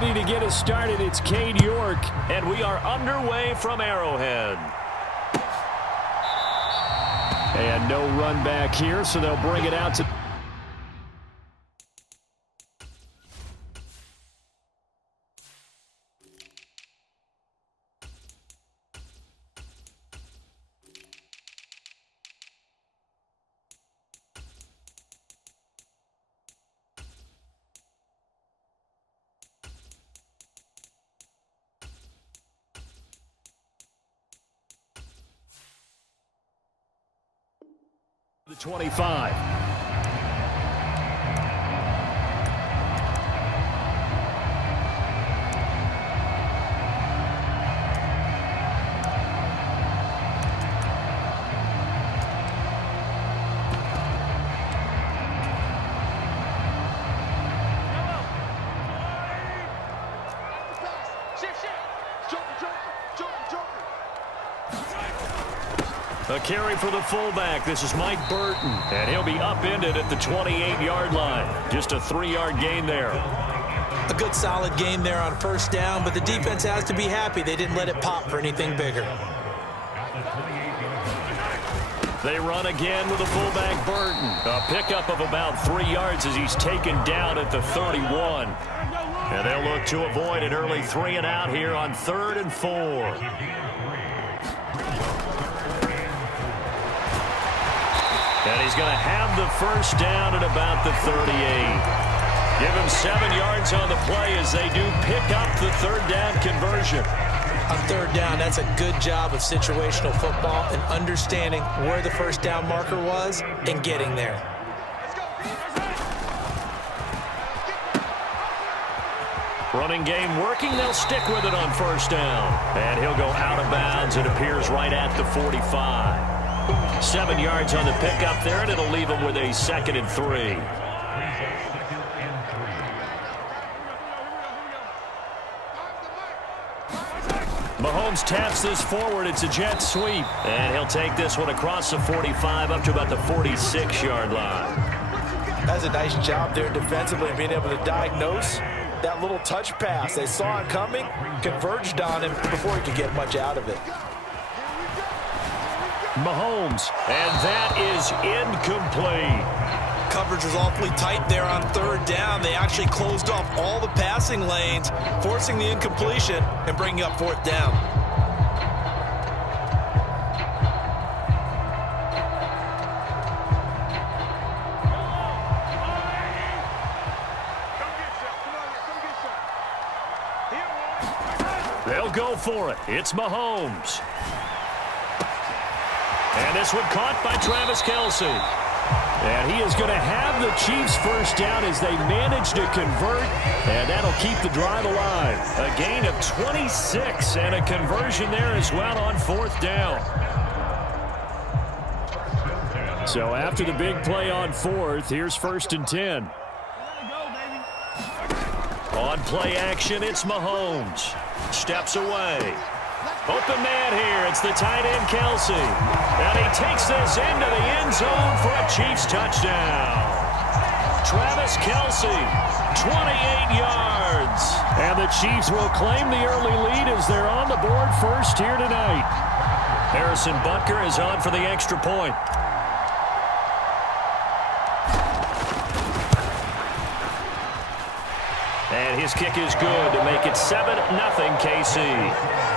ready to get us started. It's Cade York, and we are underway from Arrowhead. And no run back here, so they'll bring it out to... the 25. A carry for the fullback. This is Mike Burton, and he'll be upended at the 28-yard line. Just a 3-yard gain there. A good solid game there on first down, but the defense has to be happy they didn't let it pop for anything bigger. They run again with the fullback Burton. A pickup of about 3 yards as he's taken down at the 31. And they'll look to avoid an early 3-and-out here on 3rd and 4. And he's going to have the first down at about the 38. Give him 7 yards on the play as they do pick up the 3rd down conversion. On 3rd down, that's a good job of situational football and understanding where the first down marker was and getting there. Running game working. They'll stick with it on first down. And he'll go out of bounds. It appears right at the 45. 7 yards on the pickup there, and it'll leave him with a 2nd and 3. Mahomes taps this forward. It's a jet sweep. And he'll take this one across the 45 up to about the 46-yard line. That's a nice job there defensively, being able to diagnose that little touch pass. They saw it coming, converged on him before he could get much out of it. Mahomes, and that is incomplete. Coverage was awfully tight there on 3rd down. They actually closed off all the passing lanes, forcing the incompletion and bringing up 4th down. They'll go for it. It's Mahomes. And this one caught by Travis Kelce. And he is going to have the Chiefs first down as they manage to convert. And that'll keep the drive alive. A gain of 26 and a conversion there as well on 4th down. So after the big play on 4th, here's 1st and 10. On play action, it's Mahomes. Steps away. Open man here. It's the tight end, Kelce. And he takes this into the end zone for a Chiefs touchdown. Travis Kelce, 28 yards. And the Chiefs will claim the early lead as they're on the board first here tonight. Harrison Butker is on for the extra point. And his kick is good to make it 7-0 KC.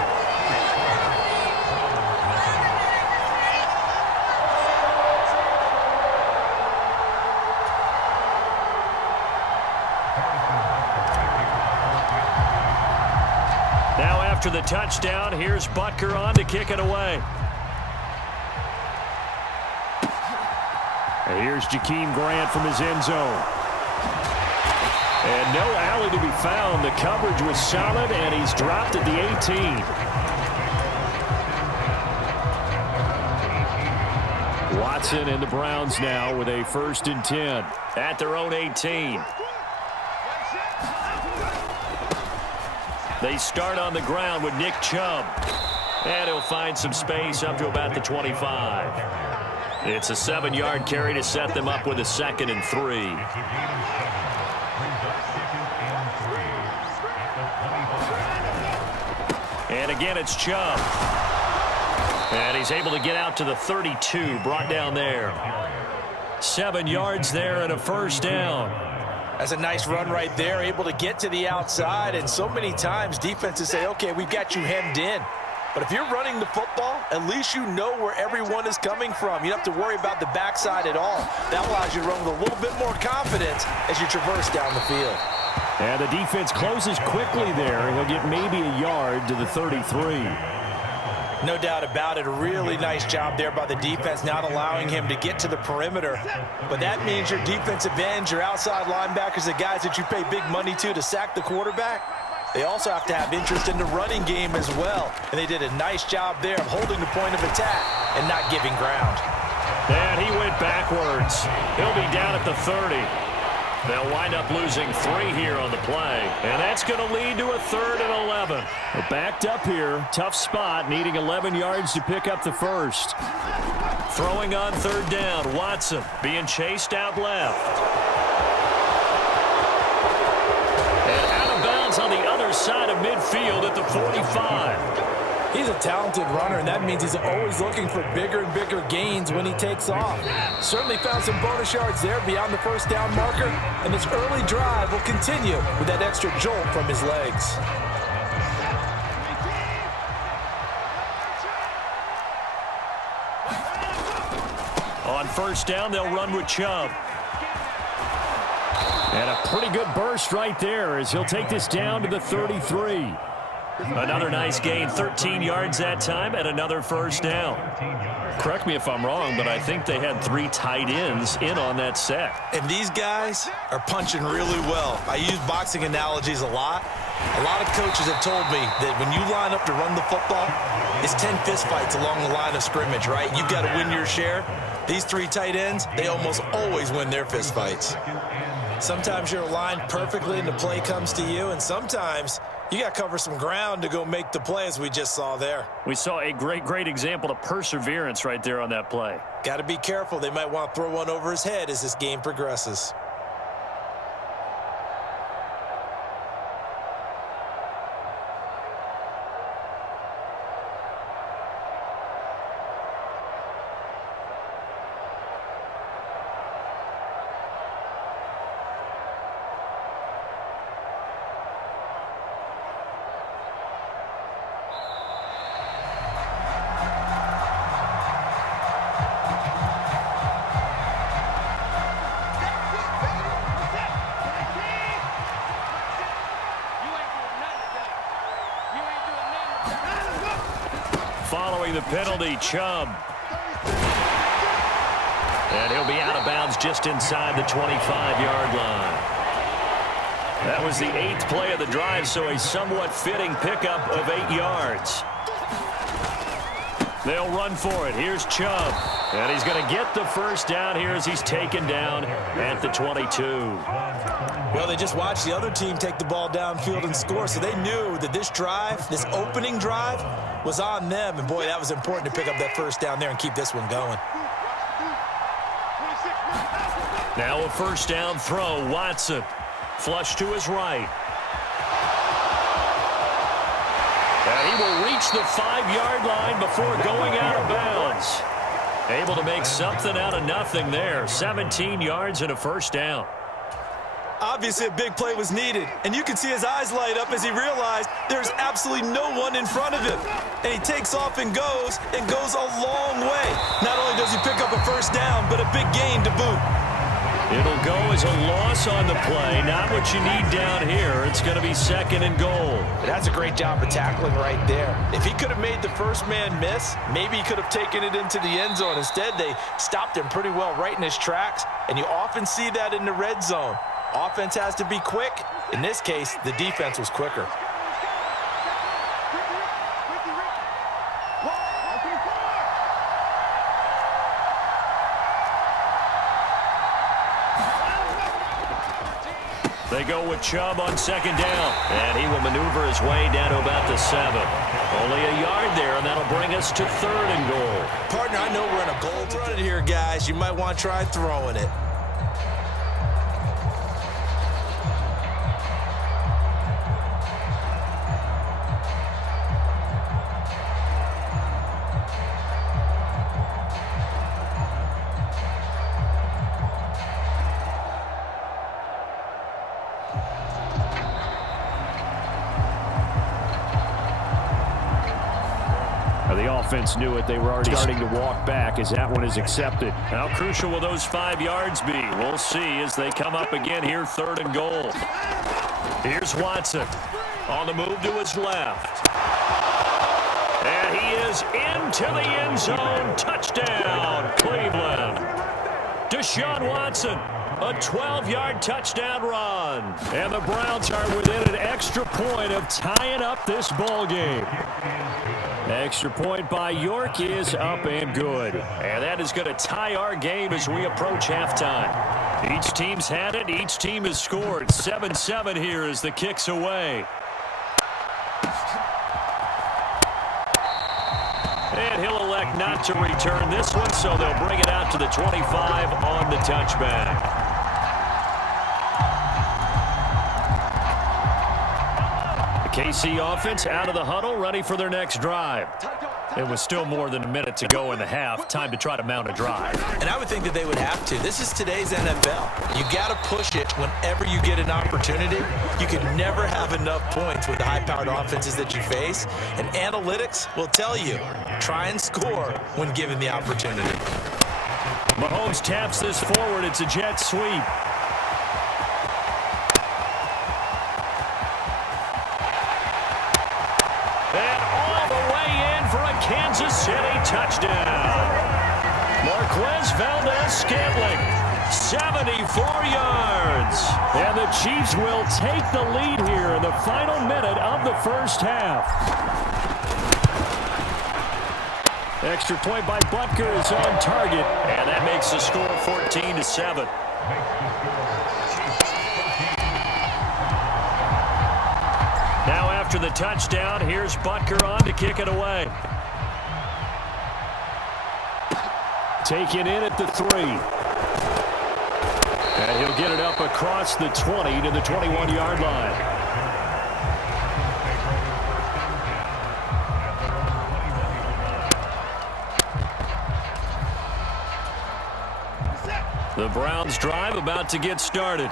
Now after the touchdown, here's Butker on to kick it away. And here's Jakeem Grant from his end zone. And no alley to be found. The coverage was solid, and he's dropped at the 18. Watson and the Browns now with a 1st and 10 at their own 18. They start on the ground with Nick Chubb. And he'll find some space up to about the 25. It's a 7-yard carry to set them up with a 2nd and 3. And again, it's Chubb. And he's able to get out to the 32, brought down there. 7 yards there and a first down. That's a nice run right there, able to get to the outside. And so many times defenses say, okay, we've got you hemmed in. But if you're running the football, at least you know where everyone is coming from. You don't have to worry about the backside at all. That allows you to run with a little bit more confidence as you traverse down the field. And the defense closes quickly there. He'll get maybe a yard to the 33. No doubt about it. A really nice job there by the defense, not allowing him to get to the perimeter. But that means your defensive ends, your outside linebackers, the guys that you pay big money to sack the quarterback, they also have to have interest in the running game as well. And they did a nice job there of holding the point of attack and not giving ground. And he went backwards. He'll be down at the 30. They'll wind up losing 3 here on the play. And that's going to lead to a 3rd and 11. They're backed up here. Tough spot, needing 11 yards to pick up the first. Throwing on 3rd down, Watson being chased out left. And out of bounds on the other side of midfield at the 45. He's a talented runner, and that means he's always looking for bigger and bigger gains when he takes off. Certainly found some bonus yards there beyond the first down marker, and this early drive will continue with that extra jolt from his legs. On 1st down, they'll run with Chubb. And a pretty good burst right there as he'll take this down to the 33. Another nice gain, 13 yards that time, and another first down. Correct me if I'm wrong, but I think they had 3 tight ends in on that set. And these guys are punching really well. I use boxing analogies a lot. A lot of coaches have told me that when you line up to run the football, it's 10 fistfights along the line of scrimmage, right? You've got to win your share. These 3 tight ends, they almost always win their fistfights. Sometimes you're aligned perfectly and the play comes to you, and sometimes you got to cover some ground to go make the play, as we just saw there. We saw a great example of perseverance right there on that play. Got to be careful. They might want to throw one over his head as this game progresses. Following the penalty, Chubb. And he'll be out of bounds just inside the 25-yard line. That was the 8th play of the drive, so a somewhat fitting pickup of 8 yards. They'll run for it. Here's Chubb. And he's going to get the first down here as he's taken down at the 22. Well, they just watched the other team take the ball downfield and score, so they knew that this drive, this opening drive, was on them. And, boy, that was important to pick up that first down there and keep this one going. Now a first down throw. Watson. Flush to his right. And he will reach the 5-yard line before going out of bounds. Able to make something out of nothing there. 17 yards and a first down. Obviously, a big play was needed, and you can see his eyes light up as he realized there's absolutely no one in front of him. And he takes off and goes a long way. Not only does he pick up a first down, but a big gain to boot. It'll go as a loss on the play. Not what you need down here. It's going to be 2nd and goal. That's a great job of tackling right there. If he could have made the first man miss, maybe he could have taken it into the end zone. Instead, they stopped him pretty well right in his tracks, and you often see that in the red zone. Offense has to be quick. In this case, the defense was quicker. They go with Chubb on 2nd down. And he will maneuver his way down to about the 7. Only a yard there, and that'll bring us to 3rd and goal. Partner, I know we're in a goal to run it here, guys. You might want to try throwing it. offense knew it. They were already starting to walk back as that one is accepted. How crucial will those 5 yards be? We'll see as they come up again here, 3rd and goal. Here's Watson on the move to his left. And he is into the end zone. Touchdown, Cleveland. Deshaun Watson, a 12-yard touchdown run. And the Browns are within an extra point of tying up this ball game. Extra point by York is up and good. And that is going to tie our game as we approach halftime. Each team's had it. Each team has scored. 7-7 here as the kick's away. And he'll elect not to return this one, so they'll bring it out to the 25 on the touchback. The KC offense out of the huddle, ready for their next drive. It was still more than a minute to go in the half. Time to try to mount a drive. And I would think that they would have to. This is today's NFL. You got to push it whenever you get an opportunity. You can never have enough points with the high-powered offenses that you face. And analytics will tell you, try and score when given the opportunity. Mahomes taps this forward. It's a jet sweep. Kansas City touchdown. Marquez Valdez-Scantling, 74 yards. And the Chiefs will take the lead here in the final minute of the first half. Extra point by Butker is on target. And that makes the score 14-7. Now after the touchdown, here's Butker on to kick it away. Taken in at the 3. And he'll get it up across the 20 to the 21-yard line. The Browns drive about to get started.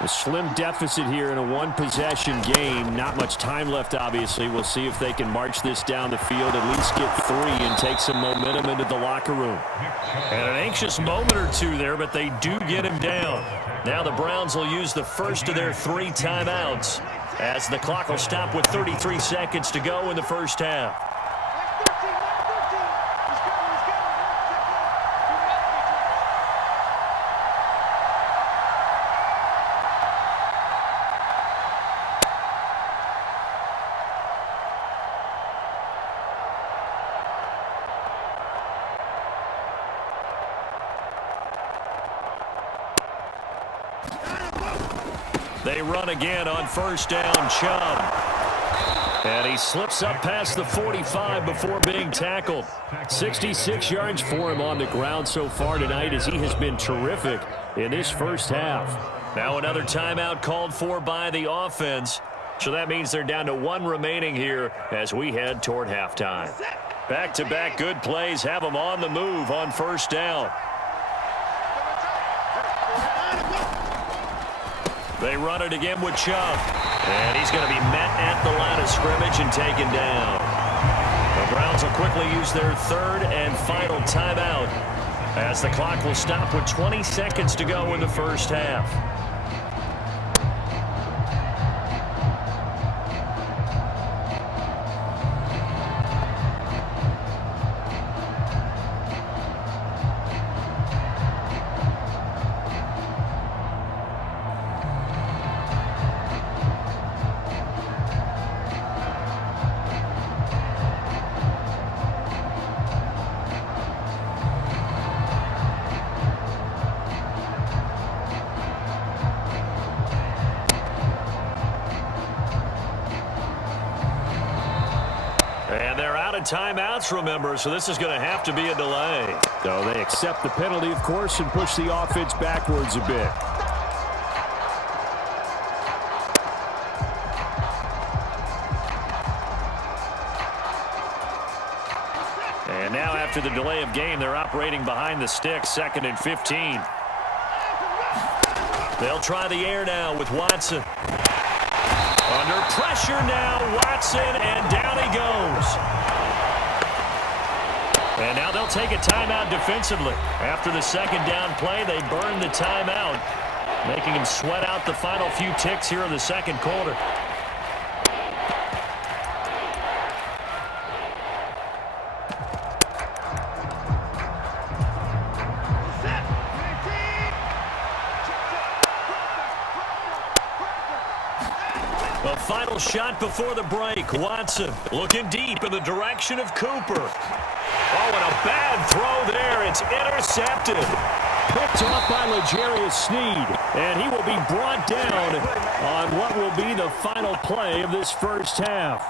A slim deficit here in a one-possession game. Not much time left, obviously. We'll see if they can march this down the field, at least get 3 and take some momentum into the locker room. And an anxious moment or two there, but they do get him down. Now the Browns will use the first of their 3 timeouts as the clock will stop with 33 seconds to go in the first half. They run again on first down, Chubb. And he slips up past the 45 before being tackled. 66 yards for him on the ground so far tonight as he has been terrific in this first half. Now another timeout called for by the offense. So that means they're down to 1 remaining here as we head toward halftime. Back-to-back good plays have them on the move on first down. They run it again with Chubb. And he's going to be met at the line of scrimmage and taken down. The Browns will quickly use their 3rd and final timeout as the clock will stop with 20 seconds to go in the first half. And they're out of timeouts, remember, so this is going to have to be a delay. So they accept the penalty, of course, and push the offense backwards a bit. And now after the delay of game, they're operating behind the sticks, 2nd and 15. They'll try the air now with Watson. Under pressure now, Watson, and down he goes. And now they'll take a timeout defensively. After the second down play, they burn the timeout, making him sweat out the final few ticks here in the second quarter. The final shot before the break. Watson looking deep in the direction of Cooper. Oh, and a bad throw there. It's intercepted. Picked off by L'Jarius Sneed. And he will be brought down on what will be the final play of this first half.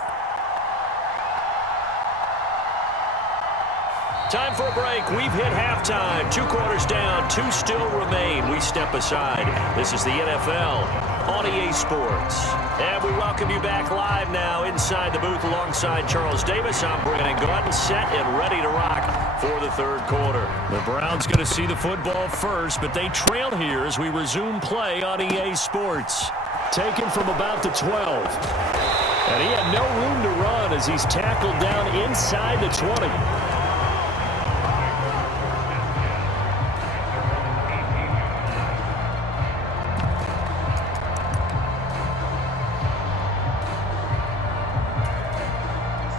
Time for a break. We've hit halftime. 2 quarters down. 2 still remain. We step aside. This is the NFL on EA Sports. And we welcome you back live now inside the booth alongside Charles Davis. I'm Brandon Gordon, set and ready to rock for the third quarter. The Browns going to see the football first, but they trail here as we resume play on EA Sports. Taken from about the 12. And he had no room to run as he's tackled down inside the 20.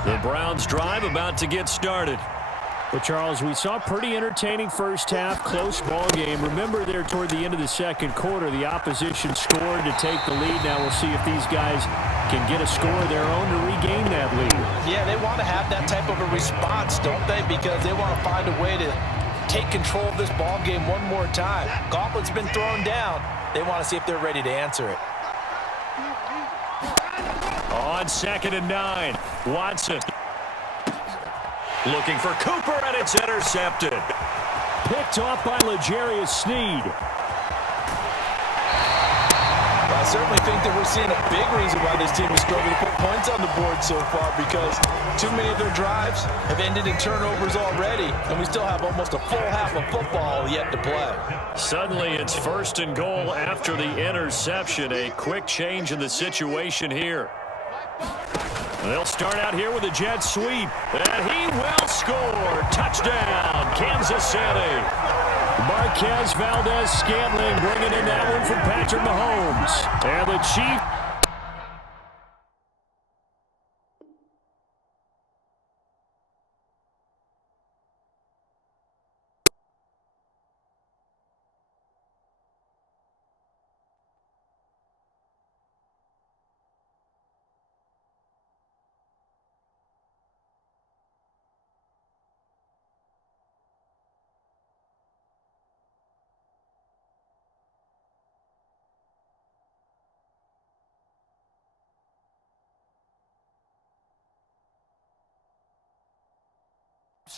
The Browns drive about to get started. Well, Charles, we saw a pretty entertaining first half, close ball game. Remember there toward the end of the second quarter, the opposition scored to take the lead. Now we'll see if these guys can get a score of their own to regain that lead. Yeah, they want to have that type of a response, don't they? Because they want to find a way to take control of this ball game one more time. Gauntlet's been thrown down. They want to see if they're ready to answer it. On 2nd and 9, Watson. Looking for Cooper, and it's intercepted. Picked off by L'Jarius Sneed. I certainly think that we're seeing a big reason why this team is struggling to put points on the board so far, because too many of their drives have ended in turnovers already, and we still have almost a full half of football yet to play. Suddenly it's 1st and goal after the interception. A quick change in the situation here. They'll start out here with a jet sweep, and he will score. Touchdown, Kansas City. Marquez Valdez-Scantling bringing in that one from Patrick Mahomes. And the Chiefs.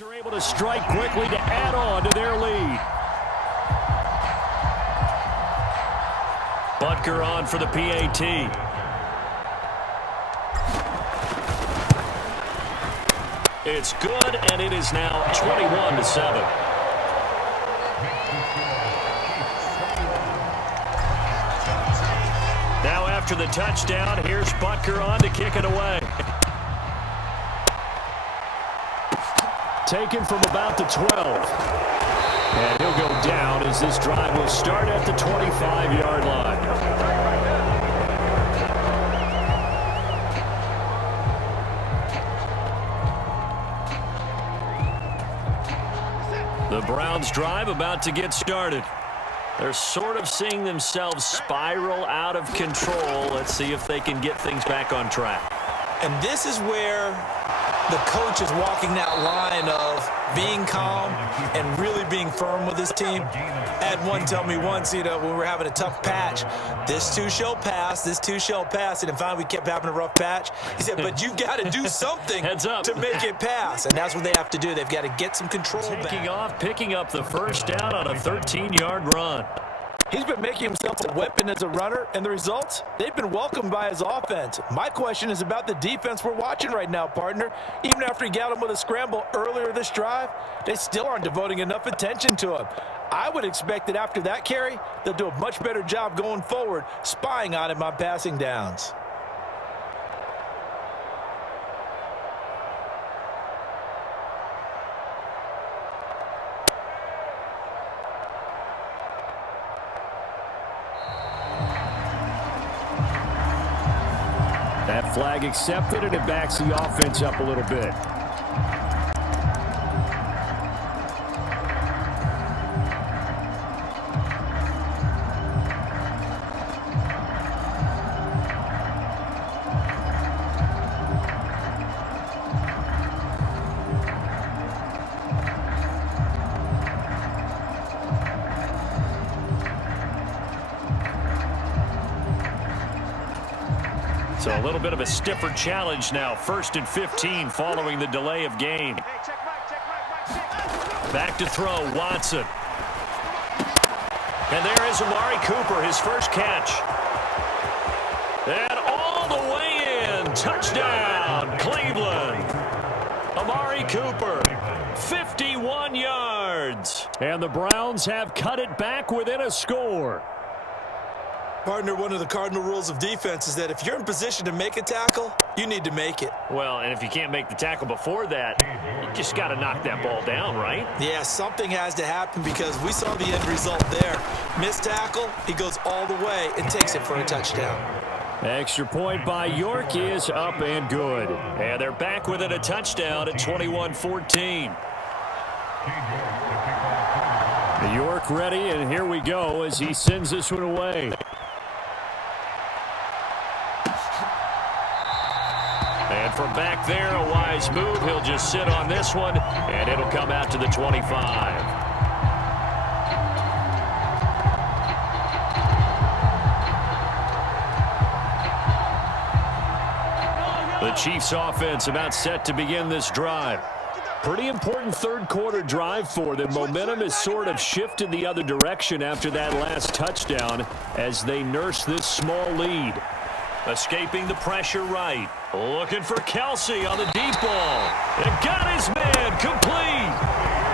Are able to strike quickly to add on to their lead. Butker on for the PAT. It's good, and it is now 21-7. Now after the touchdown, here's Butker on to kick it away. Taken from about the 12. And he'll go down as this drive will start at the 25-yard line. The Browns drive about to get started. They're sort of seeing themselves spiral out of control. Let's see if they can get things back on track. And this is where the coach is walking that line of being calm and really being firm with his team. I had one tell me once, when we were having a tough patch, this too shall pass, this too shall pass. And finally we kept having a rough patch. He said, but you got to do something Heads up. to make it pass. And that's what they have to do. They've got to get some control Taking back. off, picking up the first down on a 13-yard run. He's been making himself a weapon as a runner, and the results, they've been welcomed by his offense. My question is about the defense we're watching right now, partner. Even after he got him with a scramble earlier this drive, they still aren't devoting enough attention to him. I would expect that after that carry, they'll do a much better job going forward, spying on him on passing downs. That flag accepted, and it backs the offense up a little bit. So a little bit of a stiffer challenge now. 1st and 15 following the delay of game. Back to throw, Watson. And there is Amari Cooper, his first catch. And all the way in. Touchdown, Cleveland. Amari Cooper, 51 yards. And the Browns have cut it back within a score. Partner, one of the cardinal rules of defense is that if you're in position to make a tackle, you need to make it. Well, and if you can't make the tackle before that, you just got to knock that ball down, right? Yeah, something has to happen because we saw the end result there. Missed tackle, he goes all the way and takes it for a touchdown. Extra point by York is up and good. And they're back within a touchdown at 21-14. York ready, and here we go as he sends this one away. And from back there, a wise move. He'll just sit on this one, and it'll come out to the 25. The Chiefs offense about set to begin this drive. Pretty important third quarter drive for them. Momentum has sort of shifted the other direction after that last touchdown as they nurse this small lead. Escaping the pressure right. Looking for Kelsey on the deep ball. And got his man complete.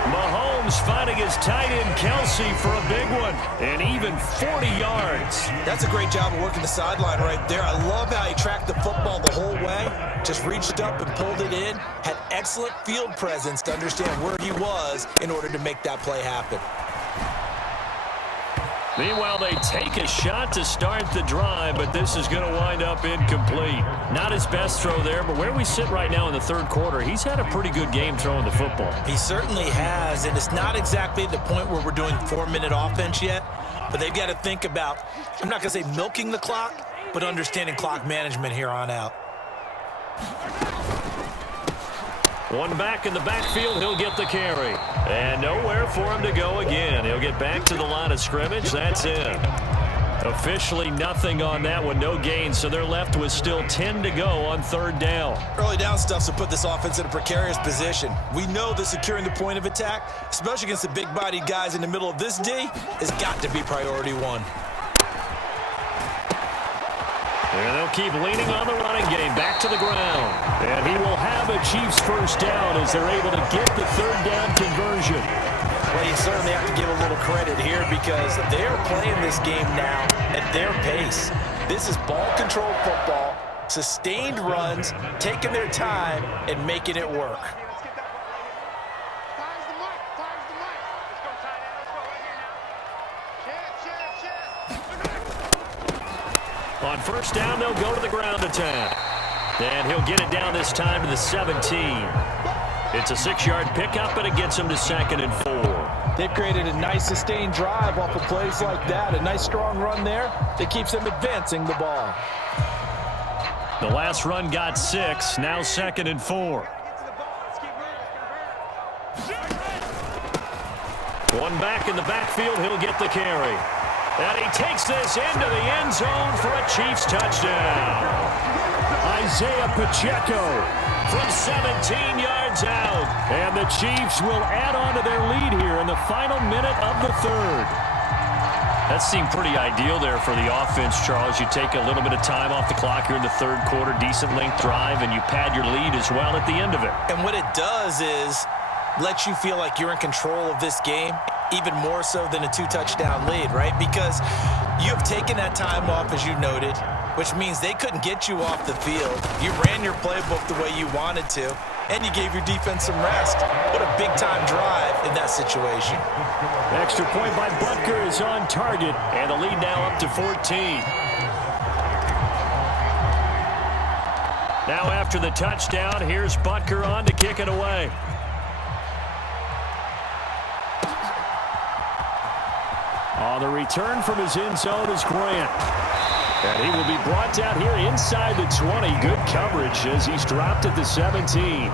Mahomes finding his tight end Kelsey for a big one. And even 40 yards. That's a great job of working the sideline right there. I love how he tracked the football the whole way. Just reached up and pulled it in. Had excellent field presence to understand where he was in order to make that play happen. Meanwhile, they take a shot to start the drive, but this is going to wind up incomplete. Not his best throw there, but where we sit right now in the third quarter, he's had a pretty good game throwing the football. He certainly has, and it's not exactly the point where we're doing 4-minute offense yet, but they've got to think about, I'm not going to say milking the clock, but understanding clock management here on out. One back in the backfield, he'll get the carry. And nowhere for him to go again. He'll get back to the line of scrimmage. That's it. Officially nothing on that one, no gain. So they're left with still 10 to go on third down. Early down stuff to put this offense in a precarious position. We know that securing the point of attack, especially against the big-bodied guys in the middle of this D, has got to be priority one. And they'll keep leaning on the running game. Back to the ground. And he will have a Chiefs first down as they're able to get the third down conversion. Well, you certainly have to give a little credit here because they're playing this game now at their pace. This is ball control football, sustained runs, taking their time, and making it work. On first down, they'll go to the ground attack. And he'll get it down this time to the 17. It's a 6-yard pickup, and it gets him to 2nd and 4. They've created a nice sustained drive off of plays like that. A nice strong run there that keeps them advancing the ball. The last run got 6, now 2nd and 4. One back in the backfield, he'll get the carry. And he takes this into the end zone for a Chiefs touchdown. Isaiah Pacheco from 17 yards out. And the Chiefs will add on to their lead here in the final minute of the third. That seemed pretty ideal there for the offense, Charles. You take a little bit of time off the clock here in the third quarter, decent length drive, and you pad your lead as well at the end of it. And what it does is let you feel like you're in control of this game, even more so than a 2-touchdown lead, right? Because you have taken that time off, as you noted, which means they couldn't get you off the field. You ran your playbook the way you wanted to, and you gave your defense some rest. What a big-time drive in that situation. Extra point by Butker is on target, and the lead now up to 14. after the touchdown, here's Butker on to kick it away. On the return from his end zone is Grant. And he will be brought down here inside the 20. Good coverage as he's dropped at the 17.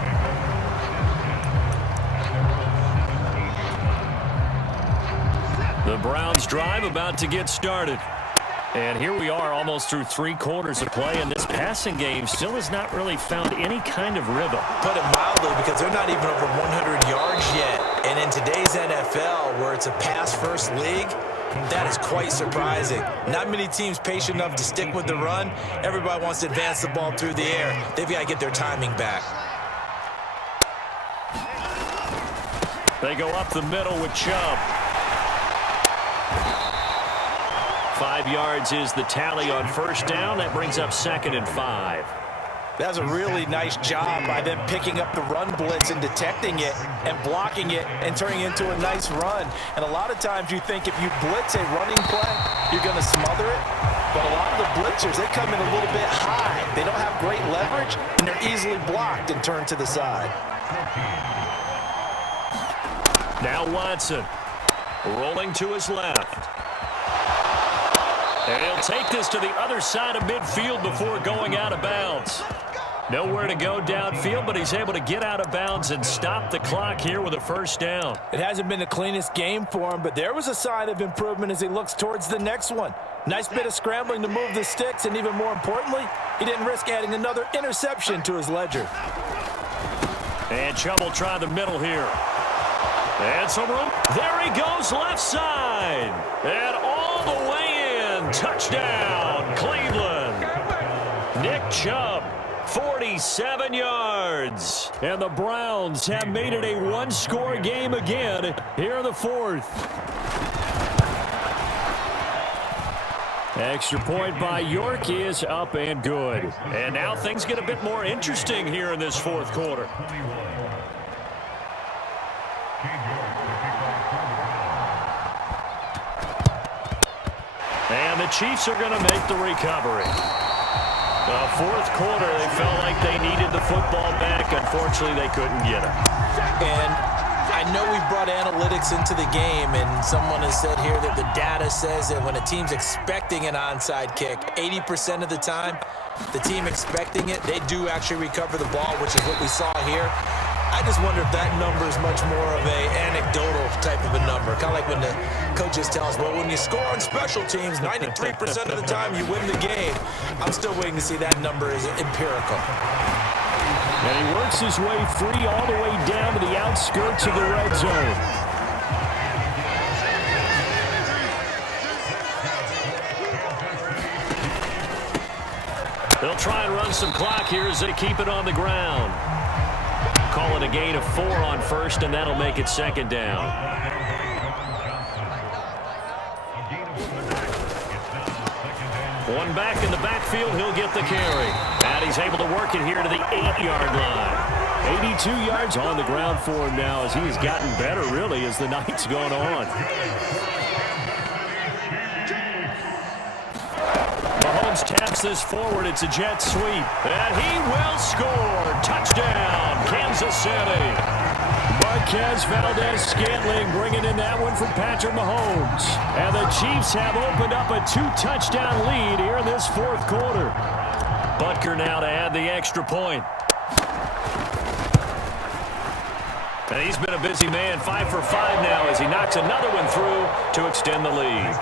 The Browns drive about to get started. And here we are almost through 3 quarters of play, and this passing game still has not really found any kind of rhythm. Put it mildly, because they're not even over 100 yards yet. And in today's NFL, where it's a pass-first league, that is quite surprising. Not many teams patient enough to stick with the run. Everybody wants to advance the ball through the air. They've got to get their timing back. They go up the middle with Chubb. 5 yards is the tally on first down. That brings up 2nd and 5. That's a really nice job by them picking up the run blitz and detecting it and blocking it and turning it into a nice run. And a lot of times you think if you blitz a running play, you're going to smother it. But a lot of the blitzers, they come in a little bit high. They don't have great leverage, and they're easily blocked and turned to the side. Now Watson rolling to his left. And he'll take this to the other side of midfield before going out of bounds. Nowhere to go downfield, but he's able to get out of bounds and stop the clock here with a first down. It hasn't been the cleanest game for him, but there was a sign of improvement as he looks towards the next one. Nice bit of scrambling to move the sticks, and even more importantly, he didn't risk adding another interception to his ledger. And Chubb will try the middle here. And some room. There he goes, left side. And all the way in. Touchdown, Cleveland. Nick Chubb, 47 yards. And the Browns have made it a one-score game again here in the fourth. Extra point by York is up and good. And now things get a bit more interesting here in this fourth quarter. And the Chiefs are going to make the recovery. The fourth quarter, they felt like they needed the football back. Unfortunately, they couldn't get it. And I know we've brought analytics into the game, and someone has said here that the data says that when a team's expecting an onside kick, 80% of the time, the team expecting it, they do actually recover the ball, which is what we saw here. I just wonder if that number is much more of a anecdotal type of a number. Kind of like when the coaches tell us, well, when you score on special teams, 93% of the time you win the game. I'm still waiting to see that number is empirical. And he works his way free all the way down to the outskirts of the red zone. They'll try and run some clock here as they keep it on the ground. Call it a gain of 4 on first, and that'll make it second down. One back in the backfield, he'll get the carry. And he's able to work it here to the 8-yard line. 82 yards on the ground for him now as he has gotten better, really, as the night's gone on. Mahomes taps this forward. It's a jet sweep. And he will score. Touchdown, Kansas City. Marquez Valdez-Scantling bringing in that one from Patrick Mahomes. And the Chiefs have opened up a 2-touchdown lead here in this fourth quarter. Butker now to add the extra point. And he's been a busy man, 5 for 5 now as he knocks another one through to extend the lead.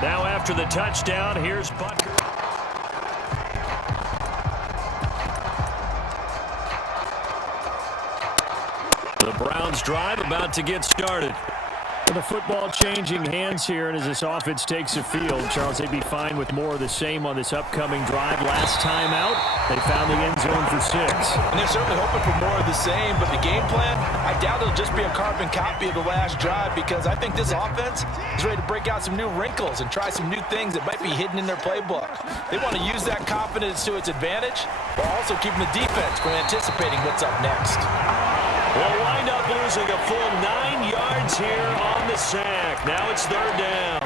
Now after the touchdown, here's Butker. The Browns drive about to get started. The football changing hands here, and as this offense takes the field, Charles, they'd be fine with more of the same on this upcoming drive. Last time out, they found the end zone for 6. And they're certainly hoping for more of the same, but the game plan, I doubt it'll just be a carbon copy of the last drive because I think this offense is ready to break out some new wrinkles and try some new things that might be hidden in their playbook. They want to use that confidence to its advantage while also keeping the defense from anticipating what's up next. Will wind up losing a full 9 yards yards here on the sack. Now it's third down.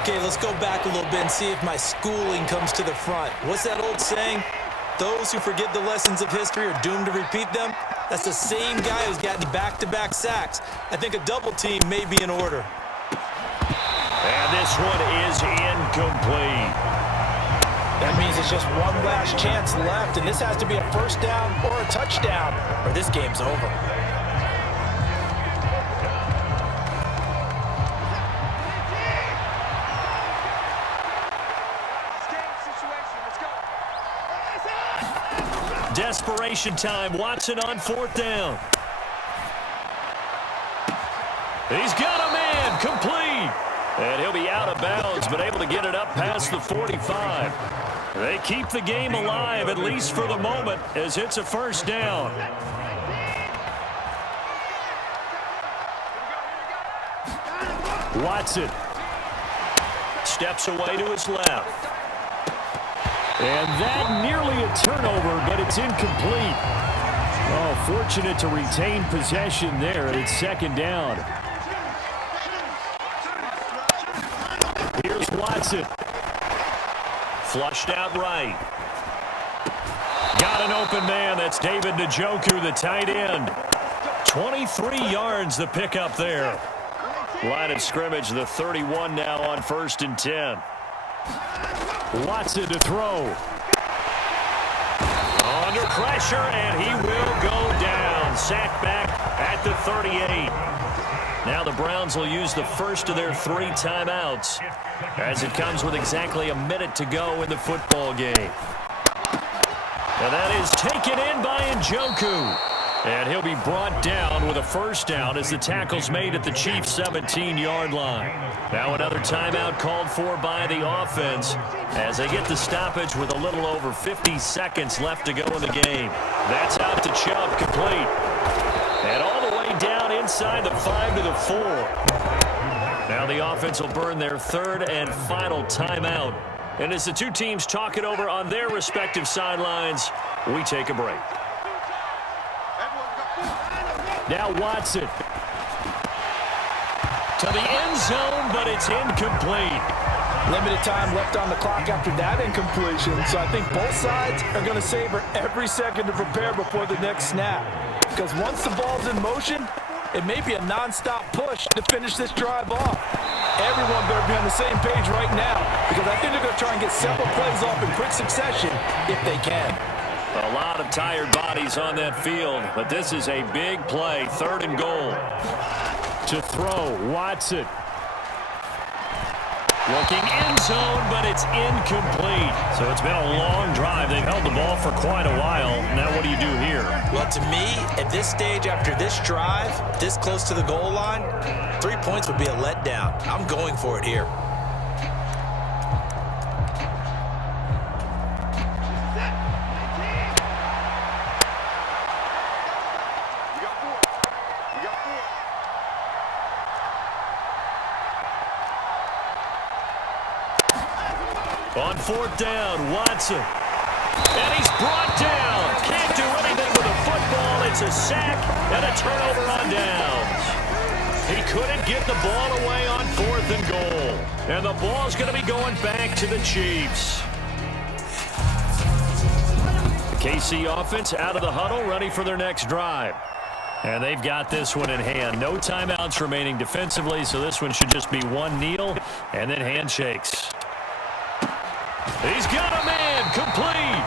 Okay, let's go back a little bit and see if my schooling comes to the front. What's that old saying? Those who forget the lessons of history are doomed to repeat them. That's the same guy who's gotten back-to-back sacks. I think a double team may be in order. And this one is incomplete. That means it's just one last chance left, and this has to be a first down or a touchdown, or this game's over. Desperation time. Watson on fourth down. He's got a man. Complete. And he'll be out of bounds, but able to get it up past the 45. They keep the game alive, at least for the moment, as it's a first down. Watson steps away to his left. And that nearly a turnover, but it's incomplete. Oh, fortunate to retain possession there. It's second down. Here's Watson. Flushed out right. Got an open man. That's David Njoku, the tight end. 23 yards the pickup there. Line of scrimmage, the 31 now on 1st and 10. Watson to throw. Under pressure, and he will go down. Sacked back at the 38. Now the Browns will use the first of their 3 timeouts as it comes with exactly a minute to go in the football game. And that is taken in by Njoku. And he'll be brought down with a first down as the tackle's made at the Chiefs' 17-yard line. Now another timeout called for by the offense as they get the stoppage with a little over 50 seconds left to go in the game. That's out to Chubb, complete. And all the way down inside the 5 to the 4. Now the offense will burn their 3rd and final timeout. And as the two teams talk it over on their respective sidelines, we take a break. Now Watson to the end zone, but it's incomplete. Limited time left on the clock after that incompletion, so I think both sides are going to savor every second to prepare before the next snap. Because once the ball's in motion, it may be a nonstop push to finish this drive off. Everyone better be on the same page right now, because I think they're going to try and get several plays off in quick succession if they can. A lot of tired bodies on that field, but this is a big play. 3rd and goal. To throw, Watson. Looking end zone, but it's incomplete. So it's been a long drive. They've held the ball for quite a while. Now what do you do here? Well, to me, at this stage after this drive, this close to the goal line, 3 points would be a letdown. I'm going for it here. On 4th down, Watson. And he's brought down. Can't do anything with the football. It's a sack and a turnover on downs. He couldn't get the ball away on 4th and goal. And the ball's going to be going back to the Chiefs. The KC offense out of the huddle, ready for their next drive. And they've got this one in hand. No timeouts remaining defensively, so this one should just be one kneel and then handshakes. He's got a man, complete.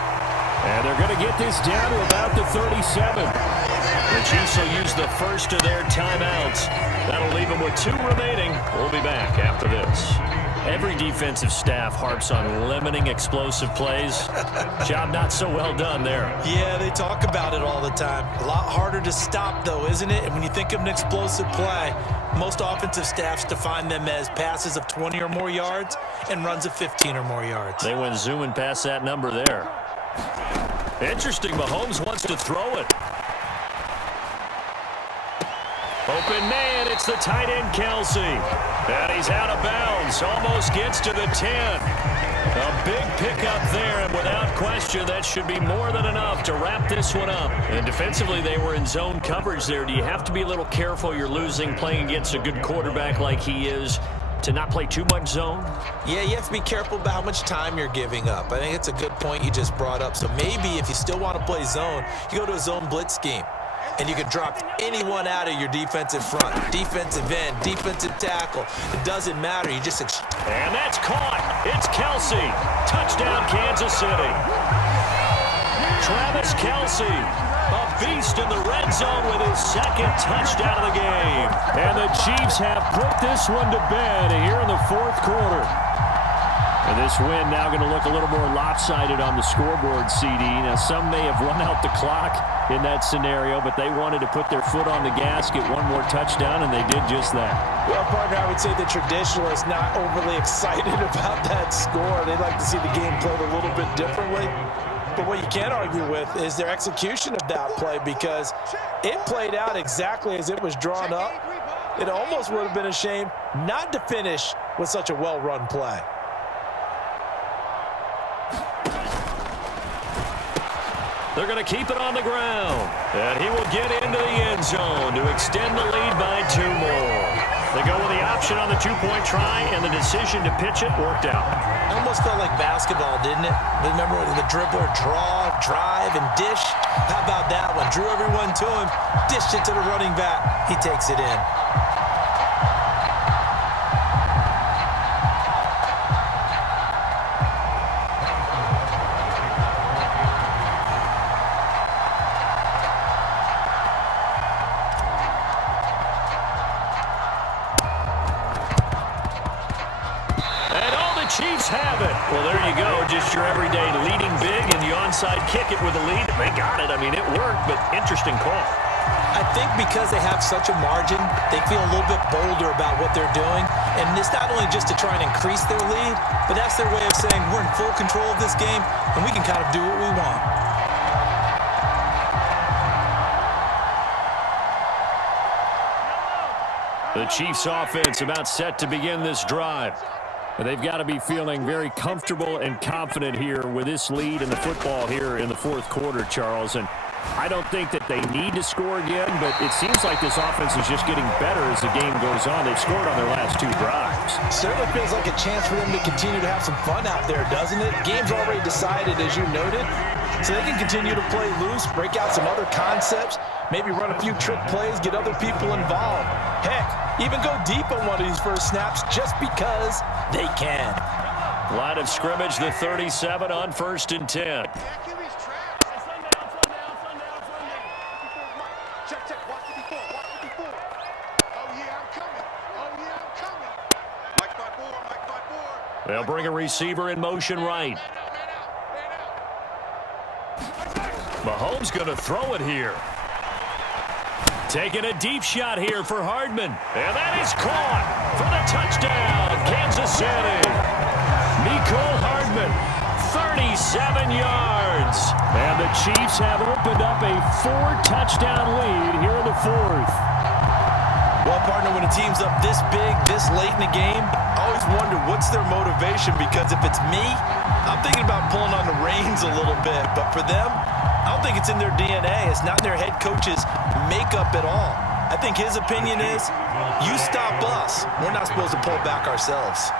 And they're going to get this down to about the 37. The Chiefs will use the first of their timeouts. That'll leave them with 2 remaining. We'll be back after this. Every defensive staff harps on limiting explosive plays. Job not so well done there. Yeah, they talk about it all the time. A lot harder to stop, though, isn't it? And when you think of an explosive play, most offensive staffs define them as passes of 20 or more yards and runs of 15 or more yards. They went zooming past that number there. Interesting, Mahomes wants to throw it. Open man, it's the tight end, Kelsey. And he's out of bounds, almost gets to the 10. A big pickup there, and without question, that should be more than enough to wrap this one up. And defensively, they were in zone coverage there. Do you have to be a little careful? You're losing playing against a good quarterback like he is, to not play too much zone? Yeah, you have to be careful about how much time you're giving up. I think it's a good point you just brought up. So maybe if you still want to play zone, you go to a zone blitz scheme. And you can drop anyone out of your defensive front. Defensive end, defensive tackle. It doesn't matter. You just... And that's caught. It's Kelsey. Touchdown, Kansas City. Travis Kelsey, a beast in the red zone with his second touchdown of the game. And the Chiefs have put this one to bed here in the fourth quarter. And this win now going to look a little more lopsided on the scoreboard, CD. Now, some may have run out the clock in that scenario, but they wanted to put their foot on the gas, get one more touchdown, and they did just that. Well, partner, I would say the traditionalists not overly excited about that score. They'd like to see the game played a little bit differently. But what you can't argue with is their execution of that play, because it played out exactly as it was drawn up. It almost would have been a shame not to finish with such a well-run play. They're going to keep it on the ground. And he will get into the end zone to extend the lead by 2 more. They go with the option on the 2-point try, and the decision to pitch it worked out. It almost felt like basketball, didn't it? Remember the dribbler, draw, drive, and dish? How about that one? Drew everyone to him, dished it to the running back. He takes it in. Chiefs have it. Well, there you go. Just your everyday leading big, and the onside kick it with a lead. They got it. I mean, it worked, but interesting call. I think because they have such a margin, they feel a little bit bolder about what they're doing. And it's not only just to try and increase their lead, but that's their way of saying we're in full control of this game, and we can kind of do what we want. The Chiefs offense about set to begin this drive. And they've got to be feeling very comfortable and confident here with this lead in the football here in the fourth quarter, Charles. And I don't think that they need to score again, but it seems like this offense is just getting better as the game goes on. They've scored on their last 2 drives. Certainly feels like a chance for them to continue to have some fun out there, doesn't it? Game's already decided, as you noted, so they can continue to play loose, break out some other concepts, maybe run a few trick plays, get other people involved. Heck, even go deep on one of these first snaps just because they can. Line of scrimmage, the 37 on 1st and 10. They'll bring a receiver in motion right. Mahomes going to throw it here. Taking a deep shot here for Hardman. And that is caught for the touchdown, Kansas City. Mecole Hardman, 37 yards. And the Chiefs have opened up a 4-touchdown lead here in the fourth. Well, partner, when a team's up this big, this late in the game, I always wonder what's their motivation, because if it's me, I'm thinking about pulling on the reins a little bit. But for them, I don't think it's in their DNA. It's not in their head coach's makeup at all. I think his opinion is, you stop us. We're not supposed to pull back ourselves.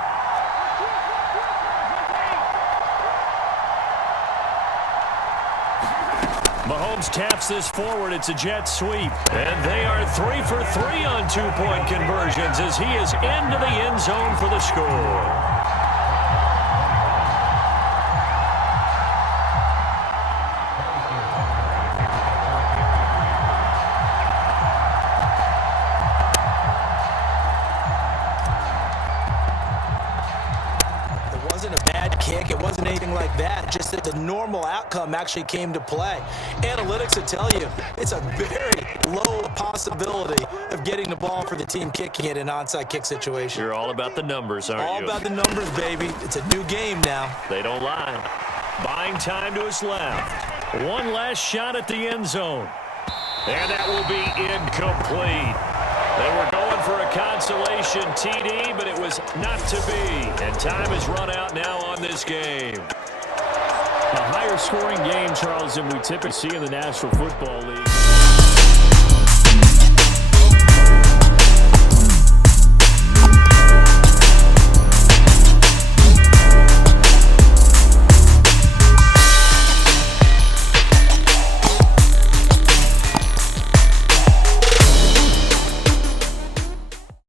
Mahomes taps this forward. It's a jet sweep. And they are 3 for 3 on 2-point conversions as he is into the end zone for the score. It wasn't anything like that, just that the normal outcome actually came to play. Analytics will tell you it's a very low possibility of getting the ball for the team kicking it in an onside kick situation. You're all about the numbers, aren't you? All about the numbers, baby. It's a new game now. They don't lie. Buying time to his left. One last shot at the end zone. And that will be incomplete. They were going for a consolation TD, but it was not to be. And time has run out now on this game. A higher scoring game, Charles, than we typically see in the National Football League.